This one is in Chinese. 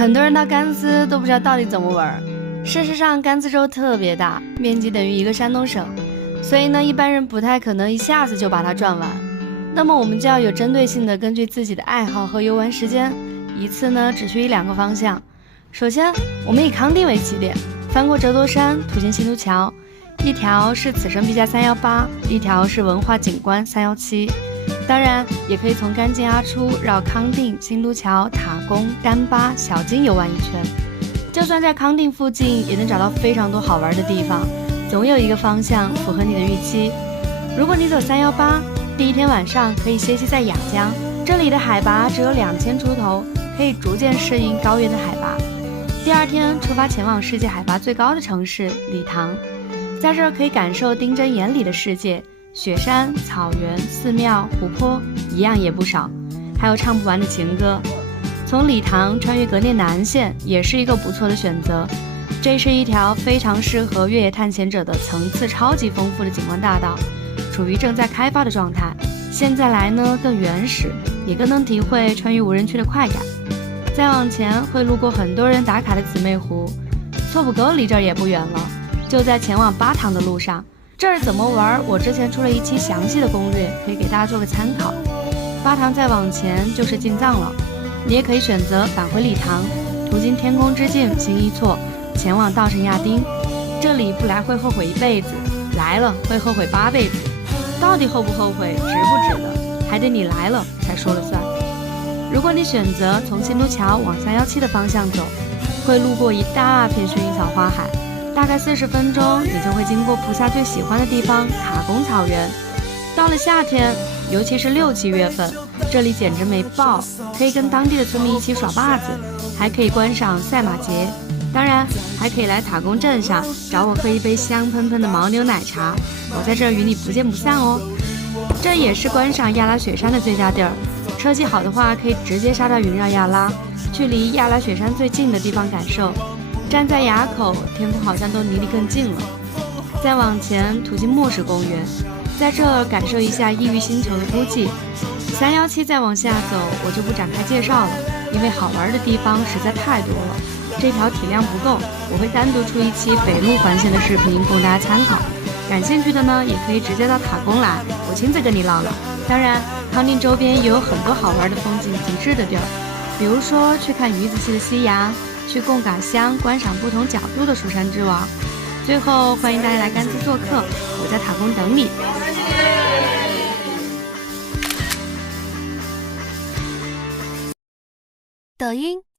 很多人到甘孜都不知道到底怎么玩。事实上，甘孜州特别大，面积等于一个山东省，所以呢，一般人不太可能一下子就把它转完。那么我们就要有针对性的根据自己的爱好和游玩时间，一次呢只去1-2个方向。首先，我们以康定为起点，翻过折多山，途经新都桥，一条是此生必驾318，一条是文化景观317。当然，也可以从甘进阿出绕康定、新都桥、塔公、丹巴、小金游玩一圈。就算在康定附近，也能找到非常多好玩的地方，总有一个方向符合你的预期。如果你走318，第一天晚上可以歇息在雅江，这里的海拔只有2000出头，可以逐渐适应高原的海拔。第二天出发前往世界海拔最高的城市理塘，在这儿可以感受丁真眼里的世界，雪山、草原、寺庙、湖泊一样也不少，还有唱不完的情歌。从理塘穿越格聂南线也是一个不错的选择，这是一条非常适合越野探险者的层次超级丰富的景观大道，处于正在开发的状态。现在来呢更原始，也更能体会穿越无人区的快感。再往前会路过很多人打卡的姊妹湖，错浦沟离这儿也不远了，就在前往巴塘的路上。这儿怎么玩，我之前出了一期详细的攻略，可以给大家做个参考。巴塘再往前就是进藏了，你也可以选择返回理塘，途经天空之境、新一措，前往稻城亚丁。这里不来会后悔一辈子，来了会后悔8辈子。到底后不后悔，值不值得，还得你来了才说了算。如果你选择从新都桥往317的方向走，会路过一大片薰衣草花海，大概40分钟，你就会经过菩萨最喜欢的地方塔公草原。到了夏天，尤其是6、7月份，这里简直美爆，可以跟当地的村民一起耍把子，还可以观赏赛马节。当然，还可以来塔公镇上找我喝一杯香喷喷的牦牛奶茶，我在这儿与你不见不散哦。这也是观赏亚拉雪山的最佳地儿，车技好的话可以直接杀到云绕亚拉，去离亚拉雪山最近的地方感受。站在垭口，天空好像都离你更近了。再往前途经莫氏公园，在这儿感受一下异域星球的孤寂。317再往下走，我就不展开介绍了，因为好玩的地方实在太多了，这条体量不够，我会单独出一期北路环线的视频供大家参考。感兴趣的呢，也可以直接到塔公来，我亲自跟你唠唠。当然，康定周边也有很多好玩的风景极致的地儿，比如说去看鱼子戏的夕阳，去贡嘎乡观赏不同角度的蜀山之王。最后，欢迎大家来甘孜做客，我在塔公等你。抖音。